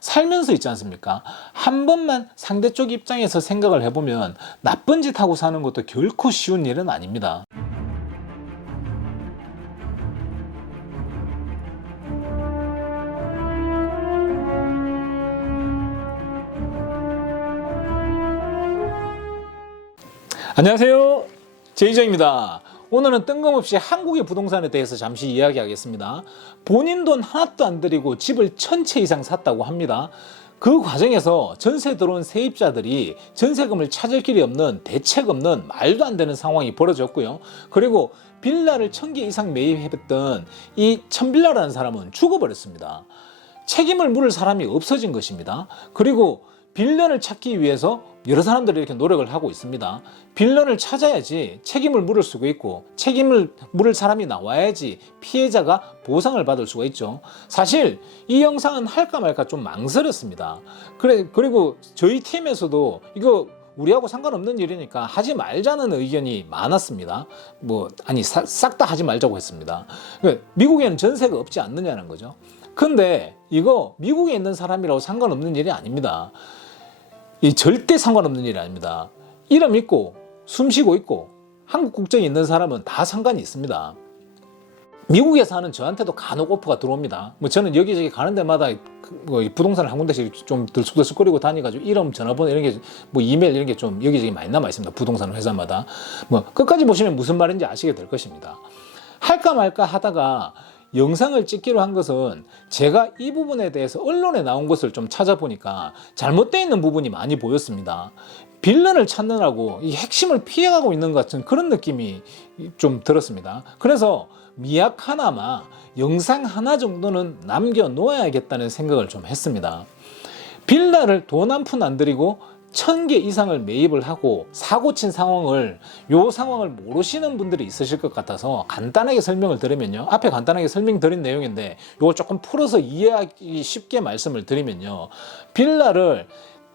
살면서 있지 않습니까? 한 번만 상대쪽 입장에서 생각을 해보면 나쁜 짓 하고 사는 것도 결코 쉬운 일은 아닙니다. 안녕하세요, 제이정입니다. 오늘은 뜬금없이 한국의 부동산에 대해서 잠시 이야기하겠습니다. 본인 돈 하나도 안 들이고 집을 1000채 이상 샀다고 합니다. 그 과정에서 전세 들어온 세입자들이 전세금을 찾을 길이 없는, 대책 없는, 말도 안 되는 상황이 벌어졌고요. 그리고 빌라를 1000개 이상 매입했던 이 천빌라라는 사람은 죽어버렸습니다. 책임을 물을 사람이 없어진 것입니다. 그리고 빌런을 찾기 위해서 여러 사람들이 이렇게 노력을 하고 있습니다. 빌런을 찾아야지 책임을 물을 수가 있고, 책임을 물을 사람이 나와야지 피해자가 보상을 받을 수가 있죠. 사실 이 영상은 할까 말까 좀 망설였습니다. 그리고 저희 팀에서도 이거 우리하고 상관없는 일이니까 하지 말자는 의견이 많았습니다. 싹 다 하지 말자고 했습니다. 미국에는 전세가 없지 않느냐는 거죠. 근데 이거 미국에 있는 사람이라고 상관없는 일이 아닙니다. 절대 상관없는 일이 아닙니다. 이름 있고 숨쉬고 있고 한국 국적이 있는 사람은 다 상관이 있습니다. 미국에 사는 저한테도 간혹 오퍼가 들어옵니다. 저는 여기저기 가는 데마다 부동산을 한 군데씩 좀 들쑥들쑥거리고 다니가지고 이름, 전화번호 이런 게 이메일 이런 게 좀 여기저기 많이 남아 있습니다. 부동산 회사마다. 끝까지 보시면 무슨 말인지 아시게 될 것입니다. 할까 말까 하다가 영상을 찍기로 한 것은 제가 이 부분에 대해서 언론에 나온 것을 좀 찾아보니까 잘못되어 있는 부분이 많이 보였습니다. 빌런을 찾느라고 이 핵심을 피해가고 있는 것 같은 그런 느낌이 좀 들었습니다. 그래서 미약 하나마 영상 하나 정도는 남겨놓아야겠다는 생각을 좀 했습니다. 빌라를 돈 한 푼 안 들이고 1000개 이상을 매입을 하고 사고 친 상황을, 요 상황을 모르시는 분들이 있으실 것 같아서 간단하게 설명을 드리면요. 앞에 간단하게 설명드린 내용인데 요걸 조금 풀어서 이해하기 쉽게 말씀을 드리면요. 빌라를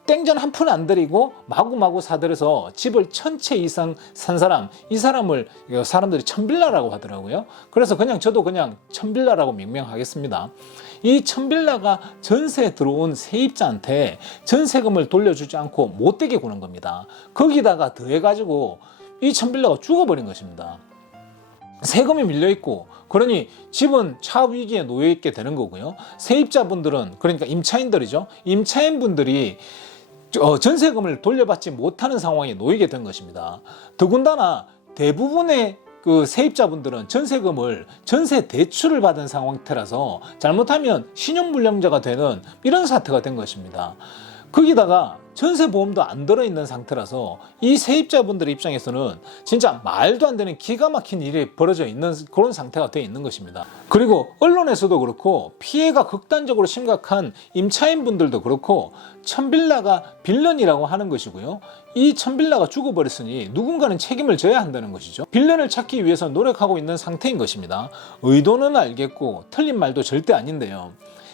땡전 한 푼 안 들이고 마구마구 사들여서 집을 1000채 이상 산 사람, 이 사람을 사람들이 천빌라라고 하더라고요. 그래서 저도 그냥 천빌라라고 명명하겠습니다. 이 천빌라가 전세에 들어온 세입자한테 전세금을 돌려주지 않고 못되게 구는 겁니다. 거기다가 더해가지고 이 천빌라가 죽어버린 것입니다. 세금이 밀려있고, 그러니 집은 차위기에 놓여있게 되는 거고요. 세입자분들은, 그러니까 임차인들이죠. 임차인분들이 전세금을 돌려받지 못하는 상황에 놓이게 된 것입니다. 더군다나 대부분의 세입자분들은 전세금을 전세 대출을 받은 상태라서 잘못하면 신용불량자가 되는 이런 사태가 된 것입니다. 거기다가 전세보험도 안 들어있는 상태라서 이 세입자분들 입장에서는 진짜 말도 안 되는 기가 막힌 일이 벌어져 있는 그런 상태가 되어 있는 것입니다. 그리고 언론에서도 그렇고 피해가 극단적으로 심각한 임차인분들도 그렇고 천빌라가 빌런이라고 하는 것이고요. 이 천빌라가 죽어버렸으니 누군가는 책임을 져야 한다는 것이죠. 빌런을 찾기 위해서 노력하고 있는 상태인 것입니다. 의도는 알겠고 틀린 말도 절대 아닌데요.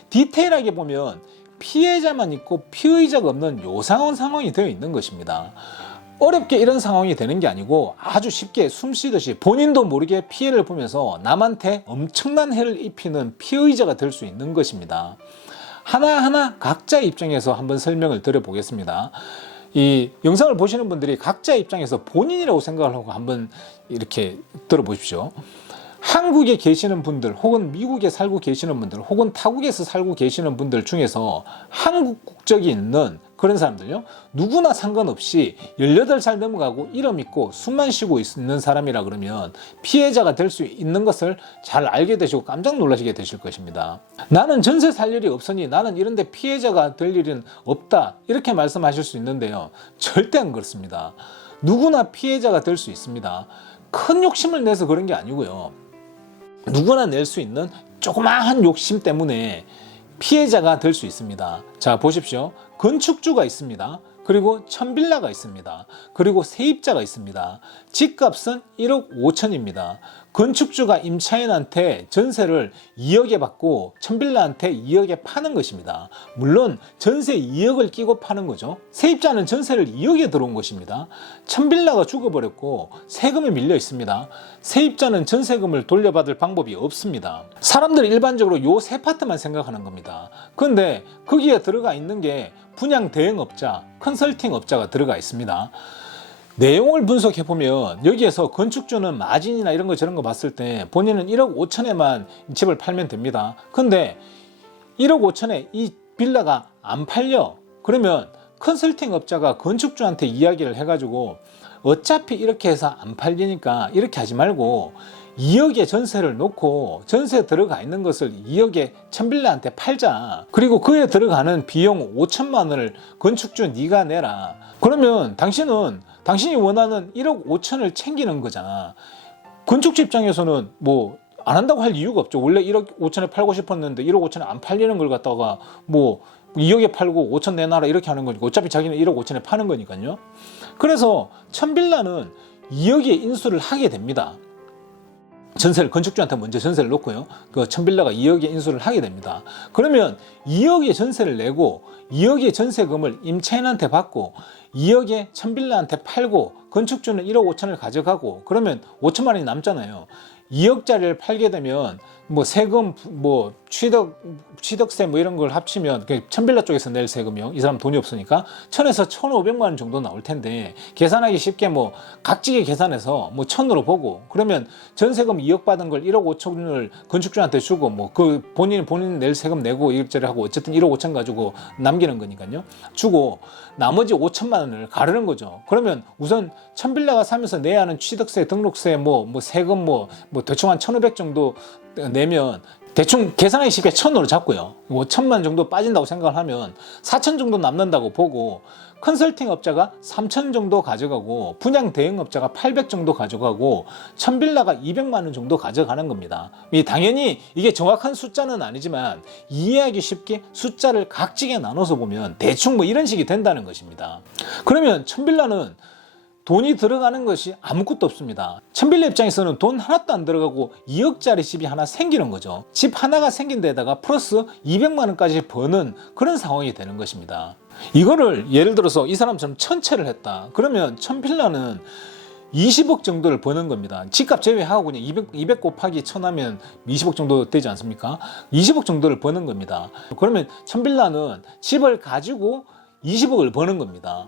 디테일하게 보면 피해자만 있고 피의자가 없는 요상한 상황이 되어 있는 것입니다. 어렵게 이런 상황이 되는 게 아니고 아주 쉽게 숨쉬듯이 본인도 모르게 피해를 보면서 남한테 엄청난 해를 입히는 피의자가 될 수 있는 것입니다. 하나하나 각자의 입장에서 한번 설명을 드려보겠습니다. 이 영상을 보시는 분들이 각자의 입장에서 본인이라고 생각을 하고 한번 이렇게 들어보십시오. 한국에 계시는 분들, 혹은 미국에 살고 계시는 분들, 혹은 타국에서 살고 계시는 분들 중에서 한국 국적이 있는 그런 사람들요, 누구나 상관없이 18살 넘어가고 이름 있고 숨만 쉬고 있는 사람이라 그러면 피해자가 될 수 있는 것을 잘 알게 되시고 깜짝 놀라시게 되실 것입니다. 나는 전세 살 일이 없으니 나는 이런데 피해자가 될 일은 없다, 이렇게 말씀하실 수 있는데요, 절대 안 그렇습니다. 누구나 피해자가 될 수 있습니다. 큰 욕심을 내서 그런 게 아니고요, 누구나 낼 수 있는 조그마한 욕심 때문에 피해자가 될 수 있습니다. 자, 보십시오. 건축주가 있습니다. 그리고 1000빌라가 있습니다. 그리고 세입자가 있습니다. 집값은 1억 5천입니다. 건축주가 임차인한테 전세를 2억에 받고 1000빌라한테 2억에 파는 것입니다. 물론 전세 2억을 끼고 파는 거죠. 세입자는 전세를 2억에 들어온 것입니다. 1000빌라가 죽어버렸고 세금이 밀려 있습니다. 세입자는 전세금을 돌려받을 방법이 없습니다. 사람들이 일반적으로 요 세 파트만 생각하는 겁니다. 그런데 거기에 들어가 있는 게 분양 대행업자, 컨설팅 업자가 들어가 있습니다. 내용을 분석해보면 여기에서 건축주는 마진이나 이런 거 저런 거 봤을 때 본인은 1억 5천에만 집을 팔면 됩니다. 근데 1억 5천에 이 빌라가 안 팔려. 그러면 컨설팅 업자가 건축주한테 이야기를 해가지고 어차피 이렇게 해서 안 팔리니까 이렇게 하지 말고 2억의 전세를 놓고 전세 들어가 있는 것을 2억에 1000빌라한테 팔자. 그리고 그에 들어가는 비용 5천만 원을 건축주 네가 내라. 그러면 당신이 원하는 1억 5천을 챙기는 거잖아. 건축주 입장에서는 뭐 안 한다고 할 이유가 없죠. 원래 1억 5천에 팔고 싶었는데 1억 5천에 안 팔리는 걸 갖다가 뭐 2억에 팔고 5천 내놔라 이렇게 하는 거니까 어차피 자기는 1억 5천에 파는 거니까요. 그래서 1000빌라는 2억에 인수를 하게 됩니다. 전세를 건축주한테 먼저 전세를 놓고요. 그 1000빌라가 2억에 인수를 하게 됩니다. 그러면 2억의 전세를 내고 2억의 전세금을 임차인한테 받고 2억에 1000빌라한테 팔고 건축주는 1억 5천을 가져가고 그러면 5천만 원이 남잖아요. 2억짜리를 팔게 되면 뭐 세금, 뭐 취득세 뭐 이런 걸 합치면 1000빌라 쪽에서 낼 세금이요. 이 사람 돈이 없으니까 1000에서 1500만 원 정도 나올 텐데 계산하기 쉽게 뭐 각지게 계산해서 뭐 1000으로 보고 그러면 전세금 2억 받은 걸 1억 5천을 건축주한테 주고 뭐 그 본인 낼 세금 내고 이것저것 하고 어쨌든 1억 5천 가지고 남기는 거니까요. 주고 나머지 5천만 원을 가르는 거죠. 그러면 우선 1000빌라가 사면서 내야 하는 취득세, 등록세, 뭐 세금 뭐 대충 한 1500 정도 내면 대충 계산하기 쉽게 1000으로 잡고요. 뭐 1000만 정도 빠진다고 생각을 하면 4000 정도 남는다고 보고 컨설팅 업자가 3000 정도 가져가고 분양 대행업자가 800 정도 가져가고 1000빌라가 200만 원 정도 가져가는 겁니다. 당연히 이게 정확한 숫자는 아니지만 이해하기 쉽게 숫자를 각지게 나눠서 보면 대충 뭐 이런 식이 된다는 것입니다. 그러면 1000빌라는 돈이 들어가는 것이 아무것도 없습니다. 1000빌라 입장에서는 돈 하나도 안 들어가고 2억짜리 집이 하나 생기는 거죠. 집 하나가 생긴 데다가 플러스 200만 원까지 버는 그런 상황이 되는 것입니다. 이거를 예를 들어서 이 사람처럼 1000채를 했다. 그러면 1000빌라는 20억 정도를 버는 겁니다. 집값 제외하고 그냥 200 곱하기 1000 하면 20억 정도 되지 않습니까? 20억 정도를 버는 겁니다. 그러면 1000빌라는 집을 가지고 20억을 버는 겁니다.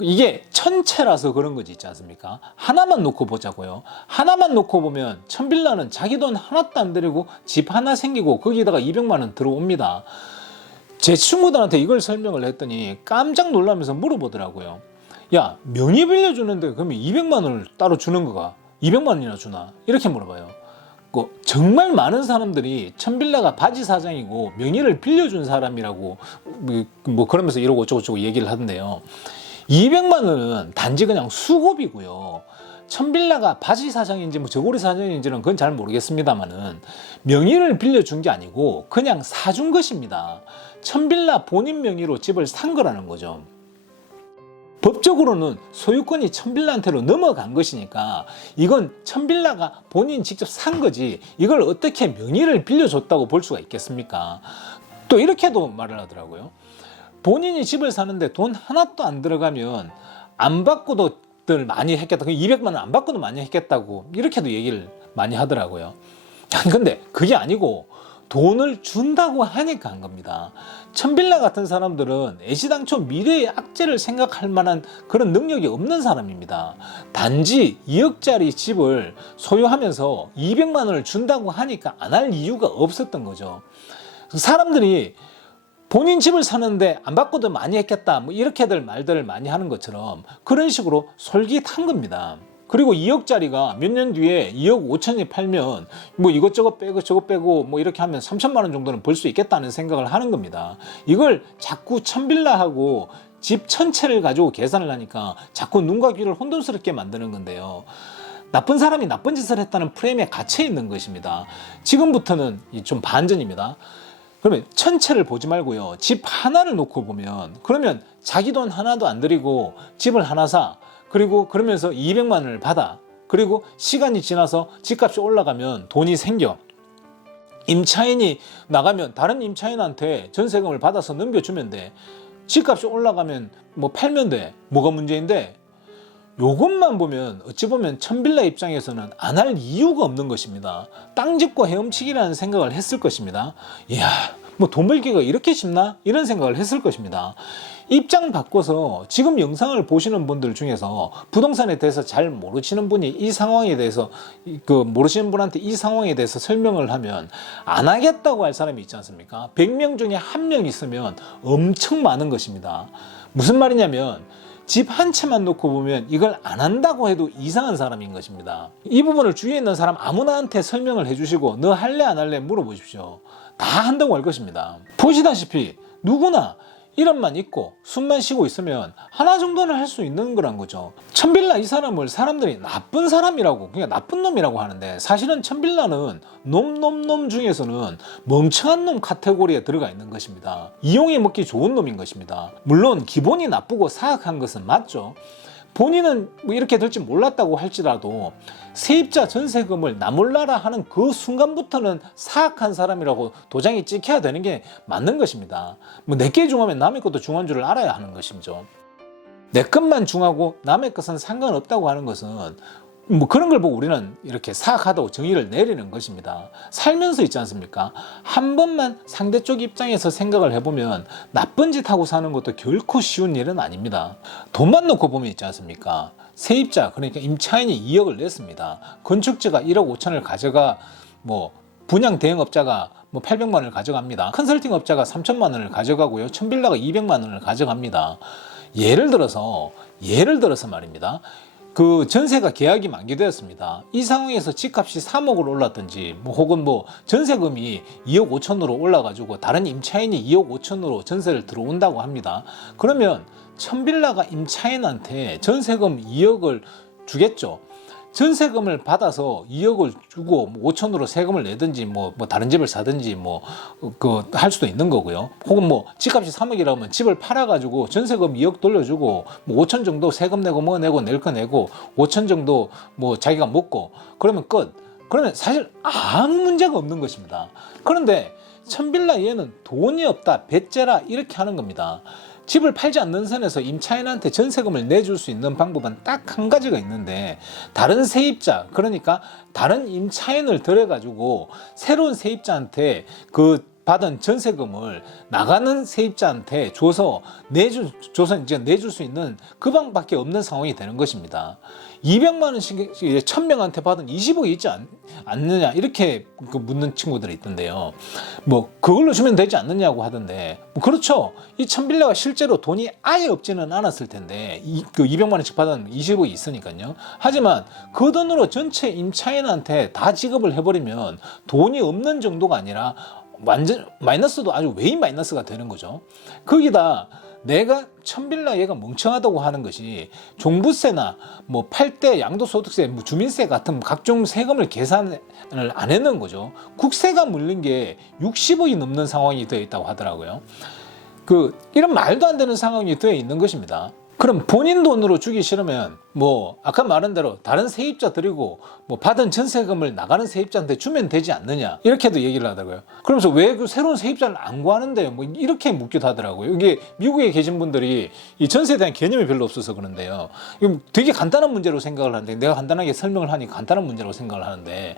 이게 1000채라서 그런 거지 있지 않습니까? 하나만 놓고 보자고요. 하나만 놓고 보면 1000빌라는 자기 돈 하나도 안 들이고 집 하나 생기고 거기다가 200만 원 들어옵니다. 제 친구들한테 이걸 설명을 했더니 깜짝 놀라면서 물어보더라고요. 야, 명의 빌려주는데 그러면 200만 원을 따로 주는 거가 200만 원이나 주나? 이렇게 물어봐요. 정말 많은 사람들이 1000빌라가 바지 사장이고 명의를 빌려준 사람이라고 뭐 그러면서 이러고 어쩌고저쩌고 얘기를 하던데요. 200만 원은 단지 그냥 수고비고요. 1000빌라가 바지 사장인지 뭐 저고리 사장인지는 그건 잘 모르겠습니다만은 명의를 빌려준 게 아니고 그냥 사준 것입니다. 1000빌라 본인 명의로 집을 산 거라는 거죠. 법적으로는 소유권이 1000빌라한테로 넘어간 것이니까 이건 1000빌라가 본인 직접 산 거지 이걸 어떻게 명의를 빌려줬다고 볼 수가 있겠습니까? 또 이렇게도 말을 하더라고요. 본인이 집을 사는데 돈 하나도 안 들어가면 안 받고도 많이 했겠다. 200만 원 안 받고도 많이 했겠다고 이렇게도 얘기를 많이 하더라고요. 아니 근데 그게 아니고 돈을 준다고 하니까 한 겁니다. 1000빌라 같은 사람들은 애시당초 미래의 악재를 생각할 만한 그런 능력이 없는 사람입니다. 단지 2억짜리 집을 소유하면서 200만 원을 준다고 하니까 안 할 이유가 없었던 거죠. 사람들이 본인 집을 사는데 안 받고도 많이 했겠다 뭐 이렇게들 말들을 많이 하는 것처럼 그런 식으로 솔깃한 겁니다. 그리고 2억짜리가 몇 년 뒤에 2억 5천이 팔면 뭐 이것저것 빼고 저것 빼고 뭐 이렇게 하면 3천만 원 정도는 벌 수 있겠다는 생각을 하는 겁니다. 이걸 자꾸 1000빌라하고 집 1000채를 가지고 계산을 하니까 자꾸 눈과 귀를 혼돈스럽게 만드는 건데요. 나쁜 사람이 나쁜 짓을 했다는 프레임에 갇혀 있는 것입니다. 지금부터는 좀 반전입니다. 그러면 전체를 보지 말고요. 집 하나를 놓고 보면, 그러면 자기 돈 하나도 안 들이고 집을 하나 사. 그리고 그러면서 200만 원을 받아. 그리고 시간이 지나서 집값이 올라가면 돈이 생겨. 임차인이 나가면 다른 임차인한테 전세금을 받아서 넘겨주면 돼. 집값이 올라가면 뭐 팔면 돼. 뭐가 문제인데? 요것만 보면 어찌 보면 천빌라 입장에서는 안 할 이유가 없는 것입니다. 땅 짚고 헤엄치기라는 생각을 했을 것입니다. 이야, 뭐 돈 벌기가 이렇게 쉽나? 이런 생각을 했을 것입니다. 입장 바꿔서 지금 영상을 보시는 분들 중에서 부동산에 대해서 잘 모르시는 분이 이 상황에 대해서 모르시는 분한테 이 상황에 대해서 설명을 하면 안 하겠다고 할 사람이 있지 않습니까? 100명 중에 1명 있으면 엄청 많은 것입니다. 무슨 말이냐면 집 한 채만 놓고 보면 이걸 안 한다고 해도 이상한 사람인 것입니다. 이 부분을 주위에 있는 사람 아무나한테 설명을 해주시고 너 할래 안 할래 물어보십시오. 다 한다고 할 것입니다. 보시다시피 누구나 이름만 있고 숨만 쉬고 있으면 하나 정도는 할 수 있는 거란 거죠. 천빌라 이 사람을 사람들이 나쁜 사람이라고, 그냥 나쁜 놈이라고 하는데 사실은 천빌라는 놈 중에서는 멍청한 놈 카테고리에 들어가 있는 것입니다. 이용해 먹기 좋은 놈인 것입니다. 물론 기본이 나쁘고 사악한 것은 맞죠. 본인은 뭐 이렇게 될지 몰랐다고 할지라도 세입자 전세금을 나 몰라라 하는 그 순간부터는 사악한 사람이라고 도장이 찍혀야 되는 게 맞는 것입니다. 뭐 내게 중하면 남의 것도 중한 줄을 알아야 하는 것이죠. 내 것만 중하고 남의 것은 상관없다고 하는 것은 뭐 그런 걸 보고 우리는 이렇게 사악하다고 정의를 내리는 것입니다. 살면서 있지 않습니까? 한 번만 상대쪽 입장에서 생각을 해보면 나쁜 짓 하고 사는 것도 결코 쉬운 일은 아닙니다. 돈만 놓고 보면 있지 않습니까? 세입자, 그러니까 임차인이 2억을 냈습니다. 건축주가 1억 5천을 가져가, 뭐 분양 대행업자가 뭐 800만 원을 가져갑니다. 컨설팅 업자가 3천만 원을 가져가고요. 천빌라가 200만 원을 가져갑니다. 예를 들어서 말입니다. 그 전세가 계약이 만기되었습니다. 이 상황에서 집값이 3억으로 올랐든지 혹은 전세금이 2억 5천으로 올라가지고 다른 임차인이 2억 5천으로 전세를 들어온다고 합니다. 그러면 천빌라가 임차인한테 전세금 2억을 주겠죠. 전세금을 받아서 2억을 주고 5천으로 세금을 내든지 다른 집을 사든지 할 수도 있는 거고요. 혹은 집값이 3억이라면 집을 팔아가지고 전세금 2억 돌려주고 5천 정도 세금 내고 낼 거 내고 5천 정도 자기가 먹고 그러면 끝. 그러면 사실 아무 문제가 없는 것입니다. 그런데 천빌라 얘는 돈이 없다, 배째라 이렇게 하는 겁니다. 집을 팔지 않는 선에서 임차인한테 전세금을 내줄 수 있는 방법은 딱 한 가지가 있는데, 다른 세입자, 그러니까 다른 임차인을 들여가지고 새로운 세입자한테 그 받은 전세금을 나가는 세입자한테 줘서 이제 내줄 수 있는 그 방법밖에 없는 상황이 되는 것입니다. 200만 원씩 1000명한테 받은 20억이 있지 않느냐 이렇게 묻는 친구들이 있던데요. 그걸로 주면 되지 않느냐고 하던데, 그렇죠. 이 천빌라가 실제로 돈이 아예 없지는 않았을 텐데 그 200만 원씩 받은 20억이 있으니까요. 하지만 그 돈으로 전체 임차인한테 다 지급을 해버리면 돈이 없는 정도가 아니라 완전 마이너스도 아주 외이 마이너스가 되는 거죠. 거기다 내가 천빌라 얘가 멍청하다고 하는 것이 종부세나 팔 때 양도소득세, 주민세 같은 각종 세금을 계산을 안 해놓은 거죠. 국세가 물린 게 60억이 넘는 상황이 되어 있다고 하더라고요. 이런 말도 안 되는 상황이 되어 있는 것입니다. 그럼 본인 돈으로 주기 싫으면 아까 말한 대로 다른 세입자 드리고 받은 전세금을 나가는 세입자한테 주면 되지 않느냐 이렇게도 얘기를 하더라고요. 그러면서 왜 그 새로운 세입자를 안 구하는데요? 이렇게 묻기도 하더라고요. 이게 미국에 계신 분들이 이 전세에 대한 개념이 별로 없어서 그런데요. 이거 되게 간단한 문제로 생각을 하는데, 내가 간단하게 설명을 하니 간단한 문제라고 생각을 하는데,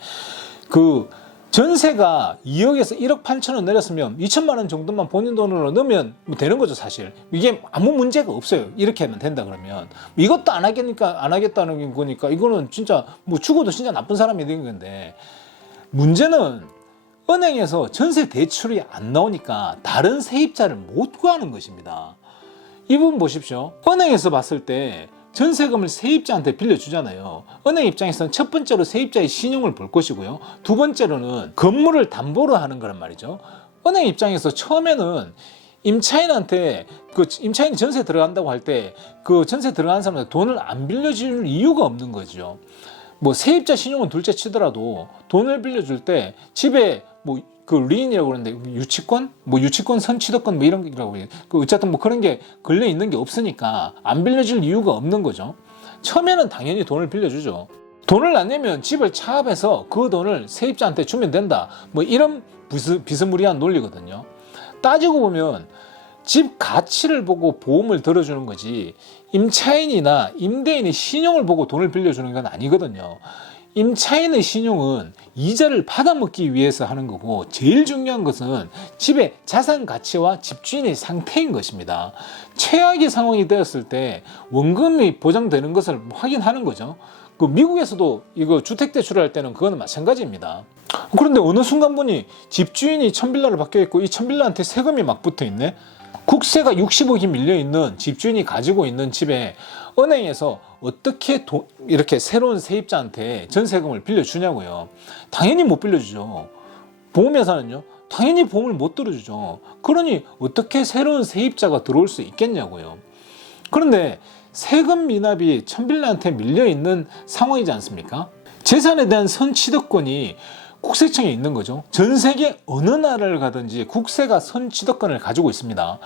전세가 2억에서 1억 8천원 내렸으면 2천만 원 정도만 본인 돈으로 넣으면 되는 거죠, 사실. 이게 아무 문제가 없어요. 이렇게 하면 된다 그러면. 이것도 안 하겠다는 거니까 이거는 진짜 죽어도 진짜 나쁜 사람이 되는 건데, 문제는 은행에서 전세 대출이 안 나오니까 다른 세입자를 못 구하는 것입니다. 이 부분 보십시오. 은행에서 봤을 때 전세금을 세입자한테 빌려주잖아요. 은행 입장에서는 첫 번째로 세입자의 신용을 볼 것이고요. 두 번째로는 건물을 담보로 하는 거란 말이죠. 은행 입장에서 처음에는 임차인한테 임차인이 전세 들어간다고 할 때 전세 들어가는 사람한테 돈을 안 빌려줄 이유가 없는 거죠. 세입자 신용은 둘째 치더라도 돈을 빌려줄 때 집에 그 리인이라고 그러는데 유치권? 뭐 유치권 선취득권 뭐 이런 거라고 해요. 그 어쨌든 뭐 그런 게 걸려 있는 게 없으니까 안 빌려줄 이유가 없는 거죠. 처음에는 당연히 돈을 빌려주죠. 돈을 안 내면 집을 차압해서 그 돈을 세입자한테 주면 된다. 뭐 이런 비스무리한 논리거든요. 따지고 보면 집 가치를 보고 보험을 들어주는 거지 임차인이나 임대인의 신용을 보고 돈을 빌려주는 건 아니거든요. 임차인의 신용은 이자를 받아먹기 위해서 하는 거고 제일 중요한 것은 집의 자산 가치와 집주인의 상태인 것입니다. 최악의 상황이 되었을 때 원금이 보장되는 것을 확인하는 거죠. 그 미국에서도 이거 주택 대출을 할 때는 그거는 마찬가지입니다. 그런데 어느 순간 보니 집주인이 1000빌라를 바뀌어 있고 이 1000빌라한테 세금이 막 붙어 있네. 국세가 60억이 밀려 있는 집주인이 가지고 있는 집에 은행에서 어떻게 이렇게 새로운 세입자한테 전세금을 빌려주냐고요. 당연히 못 빌려주죠. 보험회사는요, 당연히 보험을 못 들어주죠. 그러니 어떻게 새로운 세입자가 들어올 수 있겠냐고요. 그런데 세금 미납이 1000빌라한테 밀려 있는 상황이지 않습니까? 재산에 대한 선취득권이 국세청에 있는 거죠. 전 세계 어느 나라를 가든지 국세가 선취득권을 가지고 있습니다.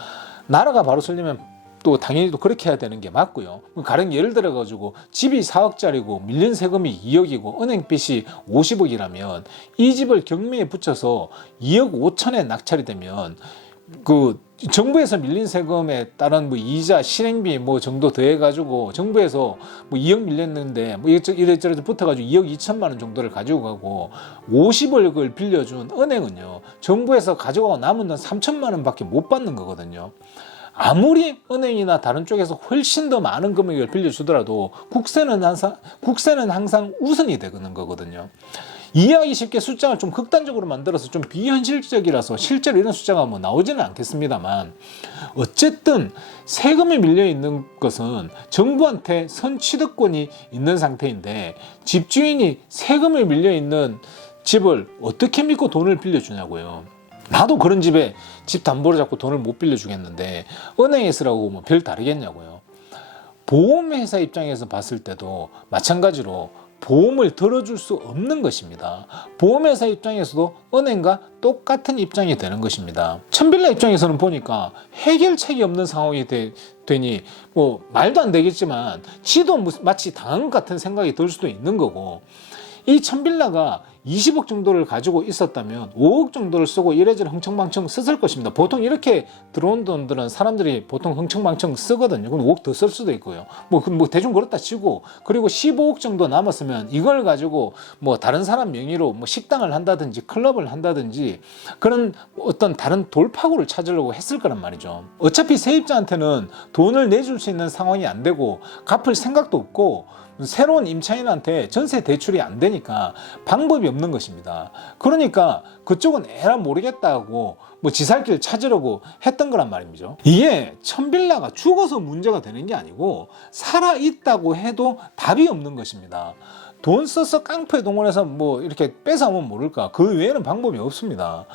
나라가 바로 설리면 또 당연히 또 그렇게 해야 되는 게 맞고요. 가령 예를 들어 가지고 집이 4억짜리고 밀린 세금이 2억이고 은행 빚이 50억이라면 이 집을 경매에 붙여서 2억 5천에 낙찰이 되면 그 정부에서 밀린 세금에 따른 뭐 이자, 실행비 뭐 정도 더해가지고 정부에서 뭐 2억 밀렸는데 뭐 이래저래 붙어가지고 2억 2천만 원 정도를 가지고 가고 50억을 빌려준 은행은요 정부에서 가져가고 남은 돈 3천만 원밖에 못 받는 거거든요. 아무리 은행이나 다른 쪽에서 훨씬 더 많은 금액을 빌려주더라도 국세는 항상 우선이 되는 거거든요. 이해하기 쉽게 숫자를 좀 극단적으로 만들어서 좀 비현실적이라서 실제로 이런 숫자가 뭐 나오지는 않겠습니다만 어쨌든 세금이 밀려 있는 것은 정부한테 선취득권이 있는 상태인데 집주인이 세금이 밀려 있는 집을 어떻게 믿고 돈을 빌려주냐고요. 나도 그런 집에 집 담보를 잡고 돈을 못 빌려주겠는데 은행에 쓰라고 뭐 별 다르겠냐고요. 보험회사 입장에서 봤을 때도 마찬가지로 보험을 들어줄 수 없는 것입니다. 보험회사 입장에서도 은행과 똑같은 입장이 되는 것입니다. 1000빌라 입장에서는 보니까 해결책이 없는 상황이 되니 뭐 말도 안 되겠지만 지도 마치 당한 것 같은 생각이 들 수도 있는 거고 이 1000빌라가 20억 정도를 가지고 있었다면 5억 정도를 쓰고 이래저래 흥청망청 썼을 것입니다. 보통 이렇게 들어온 돈들은 사람들이 보통 흥청망청 쓰거든요. 그럼 5억 더 쓸 수도 있고요. 뭐 대충 그렇다 치고 그리고 15억 정도 남았으면 이걸 가지고 뭐 다른 사람 명의로 뭐 식당을 한다든지 클럽을 한다든지 그런 어떤 다른 돌파구를 찾으려고 했을 거란 말이죠. 어차피 세입자한테는 돈을 내줄 수 있는 상황이 안 되고 갚을 생각도 없고 새로운 임차인한테 전세 대출이 안 되니까 방법이 없는 것입니다. 그러니까 그쪽은 에라 모르겠다고 뭐 지살길 찾으려고 했던 거란 말이죠. 이게 1000빌라가 죽어서 문제가 되는 게 아니고 살아있다고 해도 답이 없는 것입니다. 돈 써서 깡패 동원해서 뭐 이렇게 뺏어오면 모를까 그 외에는 방법이 없습니다.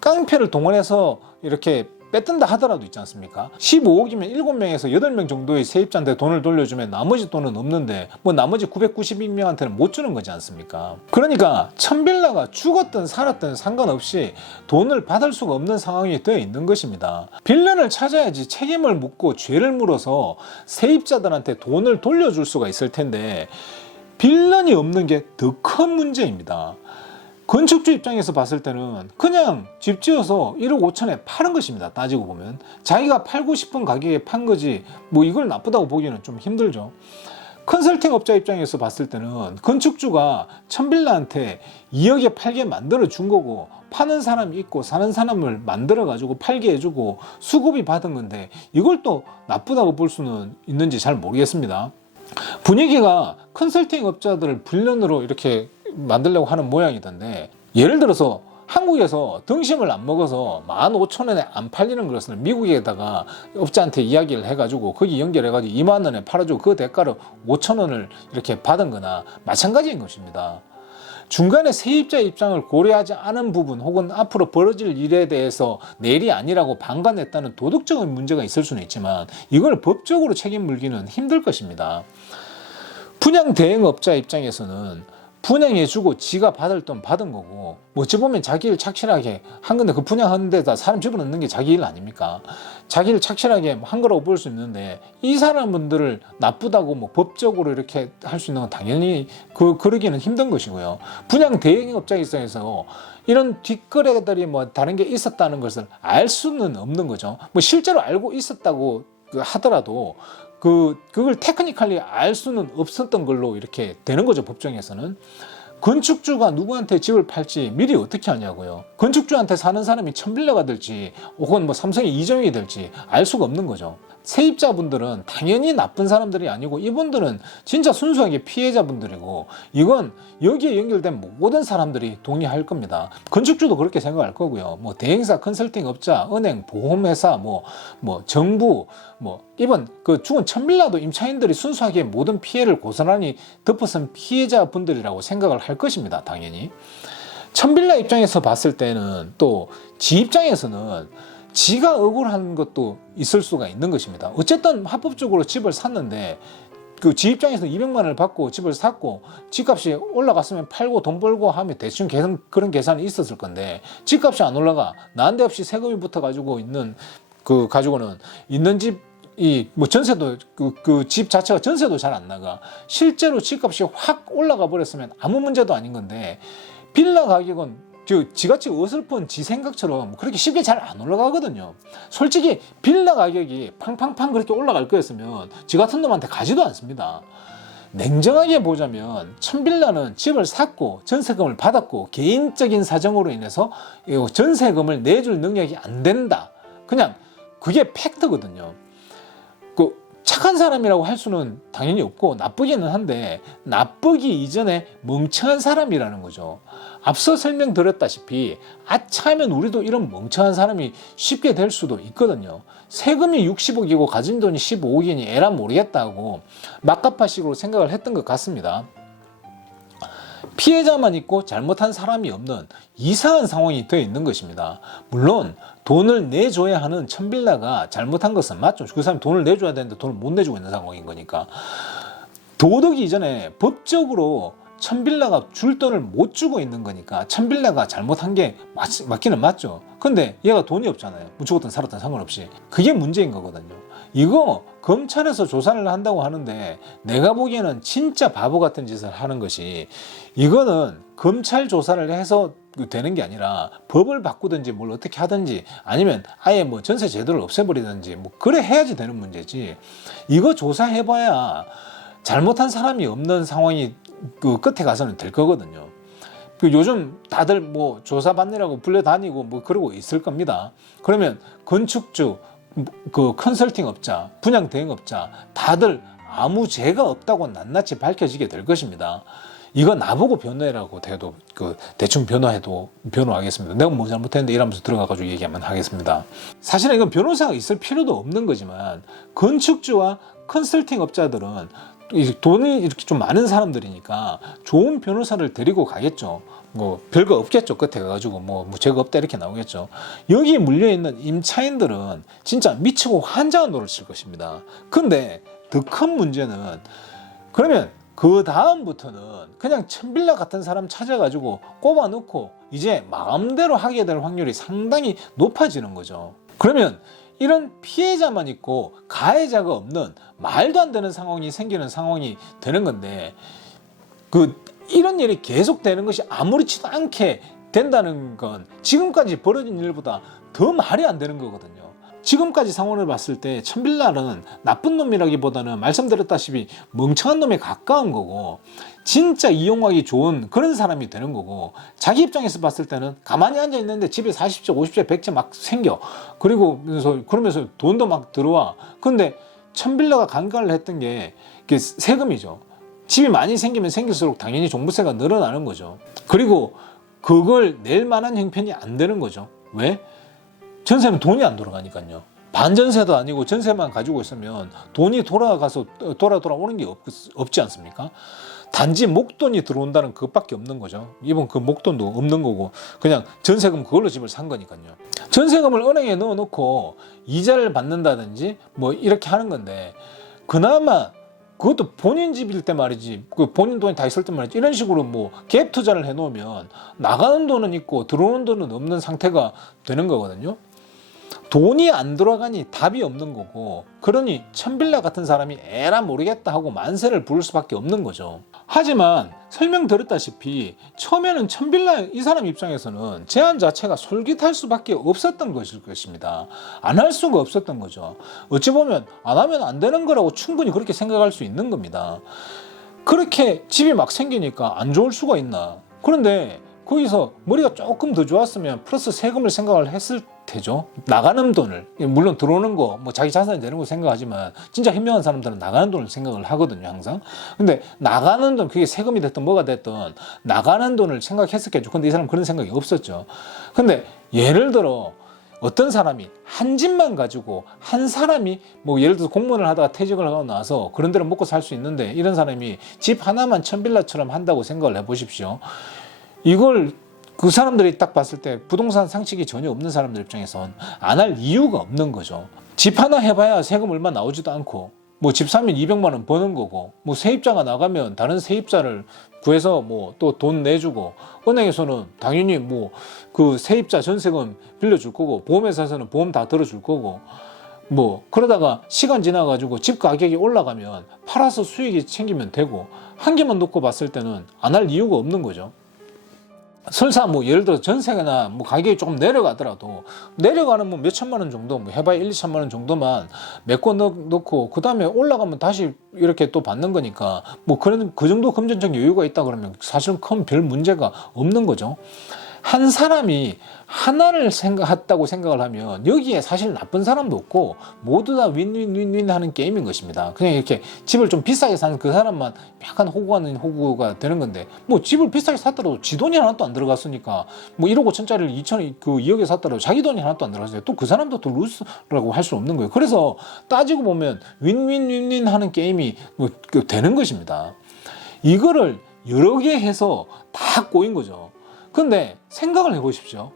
깡패를 동원해서 이렇게 뺏든다 하더라도 있지 않습니까? 15억이면 7명에서 8명 정도의 세입자한테 돈을 돌려주면 나머지 돈은 없는데 뭐 나머지 992명한테는 못 주는 거지 않습니까? 그러니까 1000빌라가 죽었든 살았든 상관없이 돈을 받을 수가 없는 상황이 되어 있는 것입니다. 빌런을 찾아야지 책임을 묻고 죄를 물어서 세입자들한테 돈을 돌려줄 수가 있을 텐데 빌런이 없는 게 더 큰 문제입니다. 건축주 입장에서 봤을 때는 그냥 집 지어서 1억 5천에 파는 것입니다. 따지고 보면 자기가 팔고 싶은 가격에 판 거지 뭐 이걸 나쁘다고 보기에는 좀 힘들죠. 컨설팅 업자 입장에서 봤을 때는 건축주가 1000빌라한테 2억에 팔게 만들어 준 거고 파는 사람이 있고 사는 사람을 만들어 가지고 팔게 해주고 수급이 받은 건데 이걸 또 나쁘다고 볼 수는 있는지 잘 모르겠습니다. 분위기가 컨설팅 업자들을 빌런으로 이렇게 만들려고 하는 모양이던데 예를 들어서 한국에서 등심을 안 먹어서 15,000원에 안 팔리는 것을 미국에다가 업자한테 이야기를 해가지고 거기 연결해가지고 2만 원에 팔아주고 그 대가로 5,000원을 이렇게 받은 거나 마찬가지인 것입니다. 중간에 세입자 입장을 고려하지 않은 부분 혹은 앞으로 벌어질 일에 대해서 내일이 아니라고 방관했다는 도덕적인 문제가 있을 수는 있지만 이걸 법적으로 책임 물기는 힘들 것입니다. 분양 대행업자 입장에서는 분양해주고 지가 받을 돈 받은 거고, 뭐 어찌 보면 자기 일 착실하게 한 건데, 그 분양하는 데다 사람 집어넣는 게 자기 일 아닙니까? 자기 일 착실하게 한 거라고 볼 수 있는데, 이 사람분들을 나쁘다고 뭐 법적으로 이렇게 할 수 있는 건 당연히 그러기는 힘든 것이고요. 분양 대행업자 입장에서 이런 뒷거래들이 뭐 다른 게 있었다는 것을 알 수는 없는 거죠. 뭐 실제로 알고 있었다고 하더라도 그걸 테크니컬리 알 수는 없었던 걸로 이렇게 되는 거죠, 법정에서는. 건축주가 누구한테 집을 팔지 미리 어떻게 하냐고요. 건축주한테 사는 사람이 천빌라가 될지 혹은 뭐 삼성의 이정이 될지 알 수가 없는 거죠. 세입자분들은 당연히 나쁜 사람들이 아니고, 이분들은 진짜 순수하게 피해자분들이고, 이건 여기에 연결된 모든 사람들이 동의할 겁니다. 건축주도 그렇게 생각할 거고요. 뭐 대행사, 컨설팅 업자, 은행, 보험회사, 뭐 정부, 이번 그 죽은 천빌라도 임차인들이 순수하게 모든 피해를 고스란히 덮어선 피해자분들이라고 생각을 할 것입니다. 당연히. 천빌라 입장에서 봤을 때는, 또 지 입장에서는 지가 억울한 것도 있을 수가 있는 것입니다. 어쨌든 합법적으로 집을 샀는데, 그 지 입장에서 200만 원을 받고 집을 샀고, 집값이 올라갔으면 팔고 돈 벌고 하면 대충 그런 계산이 있었을 건데, 집값이 안 올라가 난데없이 세금이 붙어가지고 가지고는 있는 집이 뭐 전세도 그 집 자체가 전세도 잘 안 나가. 실제로 집값이 확 올라가 버렸으면 아무 문제도 아닌 건데, 빌라 가격은 지같이 어설픈 지 생각처럼 그렇게 쉽게 잘 안 올라가거든요. 솔직히 빌라 가격이 팡팡팡 그렇게 올라갈 거였으면 지 같은 놈한테 가지도 않습니다. 냉정하게 보자면 천빌라는 집을 샀고 전세금을 받았고, 개인적인 사정으로 인해서 전세금을 내줄 능력이 안 된다. 그냥 그게 팩트거든요. 착한 사람이라고 할 수는 당연히 없고 나쁘기는 한데, 나쁘기 이전에 멍청한 사람이라는 거죠. 앞서 설명드렸다시피 아차하면 우리도 이런 멍청한 사람이 쉽게 될 수도 있거든요. 세금이 60억이고 가진 돈이 15억이니 에라 모르겠다고 막가파식으로 생각을 했던 것 같습니다. 피해자만 있고 잘못한 사람이 없는 이상한 상황이 되어 있는 것입니다. 물론 돈을 내줘야 하는 천빌라가 잘못한 것은 맞죠. 그 사람이 돈을 내줘야 되는데 돈을 못 내주고 있는 상황인 거니까. 도덕 이전에 법적으로 천빌라가 줄 돈을 못 주고 있는 거니까 천빌라가 잘못한 게 맞기는 맞죠. 근데 얘가 돈이 없잖아요. 뭐 죽었든 살았든 상관없이. 그게 문제인 거거든요. 이거 검찰에서 조사를 한다고 하는데, 내가 보기에는 진짜 바보 같은 짓을 하는 것이, 이거는 검찰 조사를 해서 되는 게 아니라 법을 바꾸든지 뭘 어떻게 하든지, 아니면 아예 뭐 전세 제도를 없애버리든지 뭐 그래 해야지 되는 문제지. 이거 조사해봐야 잘못한 사람이 없는 상황이 그 끝에 가서는 될 거거든요. 요즘 다들 뭐 조사받느라고 불려다니고 뭐 그러고 있을 겁니다. 그러면 건축주, 그 컨설팅 업자, 분양 대행업자 다들 아무 죄가 없다고 낱낱이 밝혀지게 될 것입니다. 이거 나보고 변호해라고 해도 대충 변호하겠습니다. 내가 뭐 잘못했는데 이러면서 들어가가지고 얘기하면 하겠습니다. 사실은 이건 변호사가 있을 필요도 없는 거지만, 건축주와 컨설팅 업자들은 돈이 이렇게 좀 많은 사람들이니까 좋은 변호사를 데리고 가겠죠. 뭐 별거 없겠죠. 끝에 가가지고 뭐 죄가 없다 이렇게 나오겠죠. 여기에 물려있는 임차인들은 진짜 미치고 환장한 노를 칠 것입니다. 근데 더 큰 문제는, 그러면 그 다음부터는 그냥 천빌라 같은 사람 찾아가지고 꼽아놓고 이제 마음대로 하게 될 확률이 상당히 높아지는 거죠. 그러면 이런 피해자만 있고 가해자가 없는 말도 안 되는 상황이 생기는 상황이 되는 건데, 이런 일이 계속되는 것이 아무렇지도 않게 된다는 건 지금까지 벌어진 일보다 더 말이 안 되는 거거든요. 지금까지 상황을 봤을 때 천빌라는 나쁜 놈이라기보다는 말씀드렸다시피 멍청한 놈에 가까운 거고, 진짜 이용하기 좋은 그런 사람이 되는 거고, 자기 입장에서 봤을 때는 가만히 앉아 있는데 집에 40채, 50채, 100채 막 생겨. 그러면서 돈도 막 들어와. 근데 천빌라가 간과를 했던 게 세금이죠. 집이 많이 생기면 생길수록 당연히 종부세가 늘어나는 거죠. 그리고 그걸 낼 만한 형편이 안 되는 거죠. 왜? 전세는 돈이 안 돌아가니까요. 반전세도 아니고 전세만 가지고 있으면 돈이 돌아가서 돌아오는 게 없지 않습니까? 단지 목돈이 들어온다는 그것밖에 없는 거죠. 이번 그 목돈도 없는 거고, 그냥 전세금 그걸로 집을 산 거니까요. 전세금을 은행에 넣어놓고 이자를 받는다든지 뭐 이렇게 하는 건데, 그나마 그것도 본인 집일 때 말이지, 그 본인 돈이 다 있을 때 말이지, 이런 식으로 뭐 갭 투자를 해놓으면 나가는 돈은 있고 들어오는 돈은 없는 상태가 되는 거거든요. 돈이 안 들어가니 답이 없는 거고, 그러니 천빌라 같은 사람이 에라 모르겠다 하고 만세를 부를 수밖에 없는 거죠. 하지만 설명드렸다시피 처음에는 천빌라 이 사람 입장에서는 제안 자체가 솔깃할 수밖에 없었던 것일 것입니다. 안 할 수가 없었던 거죠. 어찌 보면 안 하면 안 되는 거라고 충분히 그렇게 생각할 수 있는 겁니다. 그렇게 집이 막 생기니까 안 좋을 수가 있나. 그런데 거기서 머리가 조금 더 좋았으면 플러스 세금을 생각을 했을 테죠. 나가는 돈을, 물론 들어오는 거 뭐 자기 자산이 되는 거 생각하지만 진짜 현명한 사람들은 나가는 돈을 생각을 하거든요, 항상. 근데 나가는 돈, 그게 세금이 됐든 뭐가 됐든 나가는 돈을 생각했었겠죠. 근데 이 사람은 그런 생각이 없었죠. 근데 예를 들어 어떤 사람이 한 집만 가지고, 한 사람이 뭐 예를 들어서 공무원을 하다가 퇴직을 하고 나서 그런 데로 먹고 살 수 있는데, 이런 사람이 집 하나만 천빌라처럼 한다고 생각을 해보십시오. 이걸 그 사람들이 딱 봤을 때 부동산 상식이 전혀 없는 사람들 입장에선 안 할 이유가 없는 거죠. 집 하나 해봐야 세금 얼마 나오지도 않고, 뭐 집 사면 200만 원 버는 거고, 뭐 세입자가 나가면 다른 세입자를 구해서 뭐 또 돈 내주고, 은행에서는 당연히 뭐 그 세입자 전세금 빌려줄 거고, 보험회사에서는 보험 다 들어줄 거고, 뭐 그러다가 시간 지나가지고 집 가격이 올라가면 팔아서 수익이 챙기면 되고, 한 개만 놓고 봤을 때는 안 할 이유가 없는 거죠. 설사 뭐 예를 들어 전세나 뭐 가격이 조금 내려가더라도, 내려가는 뭐 몇천만 원 정도, 뭐 해봐야 1, 2천만 원 정도만 메꿔 넣고 그 다음에 올라가면 다시 이렇게 또 받는 거니까, 뭐 그 정도 금전적 여유가 있다 그러면 사실은 큰 별 문제가 없는 거죠. 한 사람이 하나를 했다고 생각을 하면 여기에 사실 나쁜 사람도 없고 모두 다 윈윈윈윈 하는 게임인 것입니다. 그냥 이렇게 집을 좀 비싸게 사는 그 사람만 약간 호구가 되는 건데, 뭐 집을 비싸게 샀더라도 지 돈이 하나도 안 들어갔으니까, 뭐 1억 5천짜리를 2억에 샀더라도 자기 돈이 하나도 안 들어갔어요. 또 그 사람도 또 루스라고 할 수 없는 거예요. 그래서 따지고 보면 윈윈윈윈 하는 게임이 뭐 되는 것입니다. 이거를 여러 개 해서 다 꼬인 거죠. 근데 생각을 해보십시오.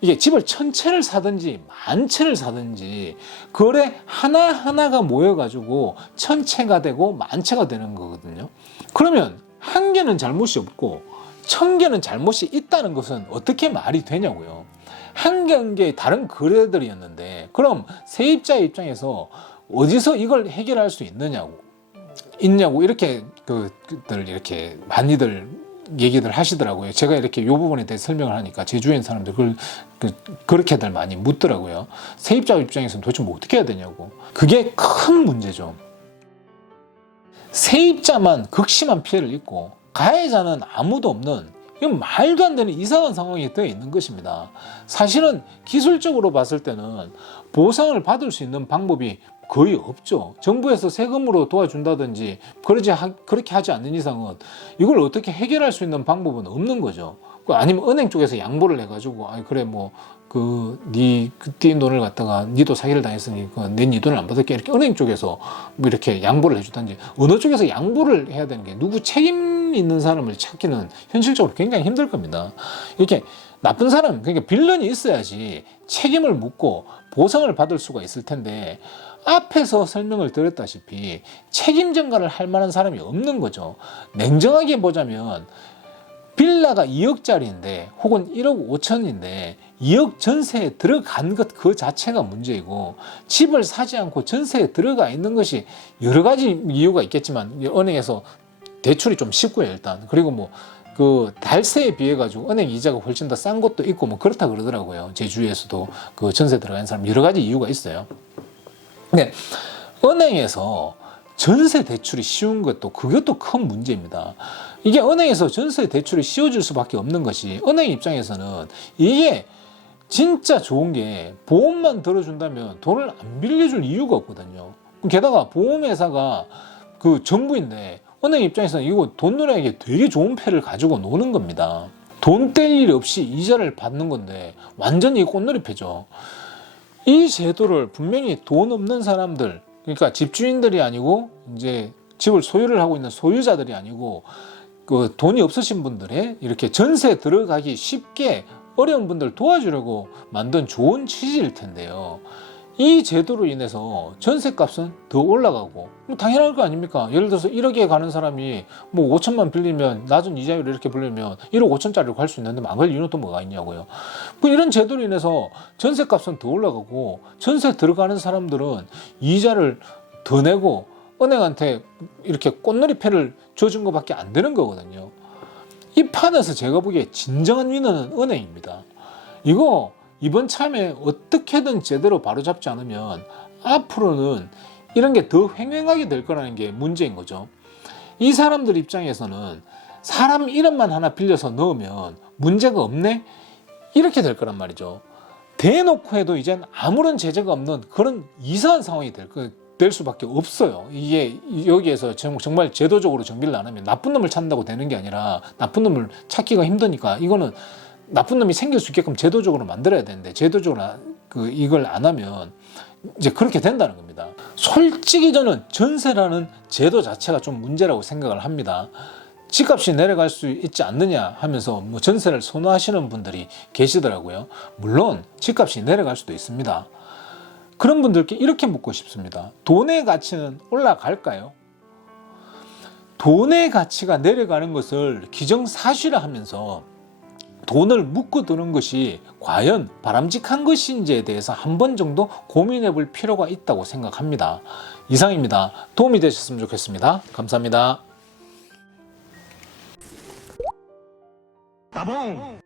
이게 집을 1000채를 사든지 10,000채를 사든지 거래 하나하나가 모여가지고 1000채가 되고 10,000채가 되는 거거든요. 그러면 한 개는 잘못이 없고 1000개는 잘못이 있다는 것은 어떻게 말이 되냐고요. 한 개의 다른 거래들이었는데, 그럼 세입자의 입장에서 어디서 이걸 해결할 수 있냐고 이렇게 이렇게 많이들 얘기들 하시더라고요. 제가 이렇게 이 부분에 대해 설명을 하니까 제주에 있는 사람들 그렇게들 많이 묻더라고요. 세입자 입장에서는 도대체 뭐 어떻게 해야 되냐고. 그게 큰 문제죠. 세입자만 극심한 피해를 입고 가해자는 아무도 없는, 이건 말도 안 되는 이상한 상황이 되어 있는 것입니다. 사실은 기술적으로 봤을 때는 보상을 받을 수 있는 방법이 거의 없죠. 정부에서 세금으로 도와준다든지 그렇게 하지 않는 이상은 이걸 어떻게 해결할 수 있는 방법은 없는 거죠. 아니면 은행 쪽에서 양보를 해가지고, 그래 뭐 네 돈을 갖다가 니도 사기를 당했으니까 네 돈을 안 받을게, 이렇게 은행 쪽에서 뭐 이렇게 양보를 해주든지, 어느 쪽에서 양보를 해야 되는 게, 누구 책임 있는 사람을 찾기는 현실적으로 굉장히 힘들 겁니다. 이렇게 나쁜 사람, 그러니까 빌런이 있어야지 책임을 묻고 보상을 받을 수가 있을 텐데, 앞에서 설명을 드렸다시피 책임 전가를 할 만한 사람이 없는 거죠. 냉정하게 보자면 빌라가 2억짜리인데 혹은 1억 5천인데 2억 전세에 들어간 것 그 자체가 문제이고, 집을 사지 않고 전세에 들어가 있는 것이 여러 가지 이유가 있겠지만 은행에서 대출이 좀 쉽고요, 일단. 그리고 뭐 그 달세에 비해 가지고 은행 이자가 훨씬 더 싼 것도 있고 뭐 그렇다 그러더라고요. 제주에서도 그 전세 들어가는 사람 여러 가지 이유가 있어요. 근데 은행에서 전세 대출이 쉬운 것도, 그것도 큰 문제입니다. 이게 은행에서 전세 대출이 쉬워질 수밖에 없는 것이, 은행 입장에서는 이게 진짜 좋은 게 보험만 들어준다면 돈을 안 빌려줄 이유가 없거든요. 게다가 보험회사가 그 정부인데 은행 입장에서는 이거 돈 노래에게 되게 좋은 패를 가지고 노는 겁니다. 돈 뗄 일 없이 이자를 받는 건데 완전히 꽃놀이패죠. 이 제도를 분명히 돈 없는 사람들, 그러니까 집주인들이 아니고 이제 집을 소유를 하고 있는 소유자들이 아니고 그 돈이 없으신 분들의 이렇게 전세 들어가기 쉽게 어려운 분들 도와주려고 만든 좋은 취지일 텐데요. 이 제도로 인해서 전세값은 더 올라가고 뭐 당연할 거 아닙니까? 예를 들어서 1억에 가는 사람이 뭐 5천만 빌리면 낮은 이자율을 이렇게 빌리면 1억 5천짜리로 갈 수 있는데 안 갈 이유는 또 뭐가 있냐고요. 뭐 이런 제도로 인해서 전세값은 더 올라가고 전세 들어가는 사람들은 이자를 더 내고 은행한테 이렇게 꽃놀이패를 줘준 것밖에 안 되는 거거든요. 이 판에서 제가 보기에 진정한 위너는 은행입니다. 이거 이번 참에 어떻게든 제대로 바로잡지 않으면 앞으로는 이런 게 더 횡행하게 될 거라는 게 문제인 거죠. 이 사람들 입장에서는 사람 이름만 하나 빌려서 넣으면 문제가 없네? 이렇게 될 거란 말이죠. 대놓고 해도 이젠 아무런 제재가 없는 그런 이상한 상황이 될 수밖에 없어요. 이게 여기에서 정말 제도적으로 정비를 안 하면 나쁜 놈을 찾는다고 되는 게 아니라 나쁜 놈을 찾기가 힘드니까 이거는 나쁜 놈이 생길 수 있게끔 제도적으로 만들어야 되는데 제도적으로 이걸 안 하면 이제 그렇게 된다는 겁니다. 솔직히 저는 전세라는 제도 자체가 좀 문제라고 생각을 합니다. 집값이 내려갈 수 있지 않느냐 하면서 뭐 전세를 선호하시는 분들이 계시더라고요. 물론 집값이 내려갈 수도 있습니다. 그런 분들께 이렇게 묻고 싶습니다. 돈의 가치는 올라갈까요? 돈의 가치가 내려가는 것을 기정사실화하면서 돈을 묶어두는 것이 과연 바람직한 것인지에 대해서 한 번 정도 고민해 볼 필요가 있다고 생각합니다. 이상입니다. 도움이 되셨으면 좋겠습니다. 감사합니다. 따봉!